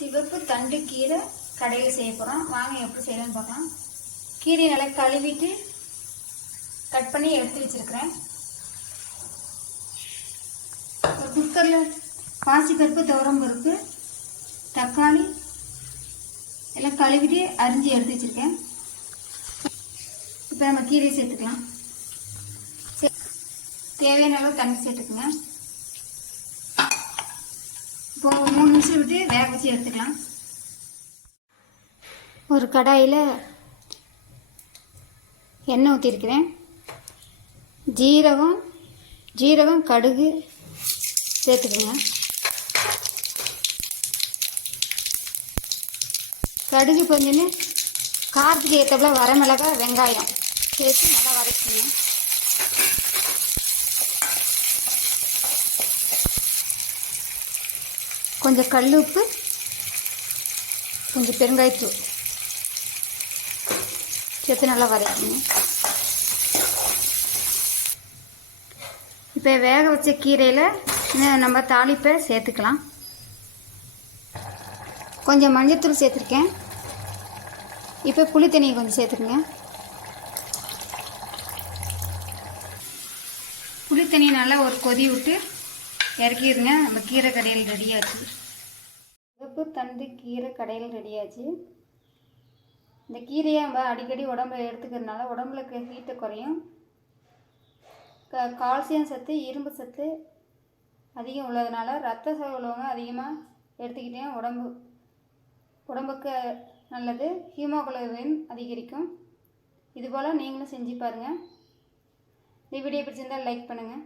சிவப்பு தண்டு கீரை கடையில் செய்ய போகிறோம் வாங்க எப்படி செய்யலாம்னு பார்க்கலாம். கீரையை நல்லா கழுவிட்டு கட் பண்ணி எடுத்து வச்சிருக்கிறேன். ஒரு குக்கரில் பாசிப்பருப்பு துவரம் பருப்பு தக்காளி எல்லாம் கழுவிட்டு அரிஞ்சு எடுத்து வச்சுருக்கேன். இப்போ நம்ம கீரையை சேர்த்துக்கலாம். தேவையான அளவு தண்ணி சேர்த்துக்குங்க. இப்போ மூணு நிமிஷம் விட்டு வேக வச்சு எடுத்துக்கலாம் ஒரு கடாயில் எண்ணெய் ஊற்றிருக்கிறேன் ஜீரகம் ஜீரகம் கடுகு சேர்த்துக்கோங்க. கடுகு கொஞ்சம் காரத்துக்கு ஏற்றப்பல வரமிளகாய் வெங்காயம் சேர்த்து நல்லா வதக்கிங்க கொஞ்சம் கல் உப்பு கொஞ்சம் பெருங்காயத்தூள். சேர்த்து நல்லா வதக்கணும். இப்போ வேக வச்ச கீரையில் நம்ம தாளிப்பை சேர்த்துக்கலாம். கொஞ்சம் மஞ்சத்தூள் சேர்த்துருக்கேன். இப்போ புளி தண்ணியை கொஞ்சம் சேர்த்துக்குங்க. புளி தண்ணியை நல்லா ஒரு கொதி விட்டு இறக்கிடுங்க நம்ம கீரை கடையில் ரெடியாச்சு. சிவப்பு தண்டு கீரை கடையில் ரெடியாச்சு. இந்த கீரையை நம்ம அடிக்கடி உடம்புல எடுத்துக்கிறதுனால உடம்புல ஹீட்டை குறையும். க கால்சியம் சத்து இரும்பு சத்து அதிகம் உள்ளதுனால ரத்த சோகை உள்ளவங்க அதிகமாக எடுத்துக்கிட்டே உடம்பு உடம்புக்கு நல்லது. ஹீமோகுளோபின் அதிகரிக்கும். இதுபோல் நீங்களும் செஞ்சு பாருங்கள் இந்த வீடியோ பிடிச்சிருந்தால் லைக் பண்ணுங்கள்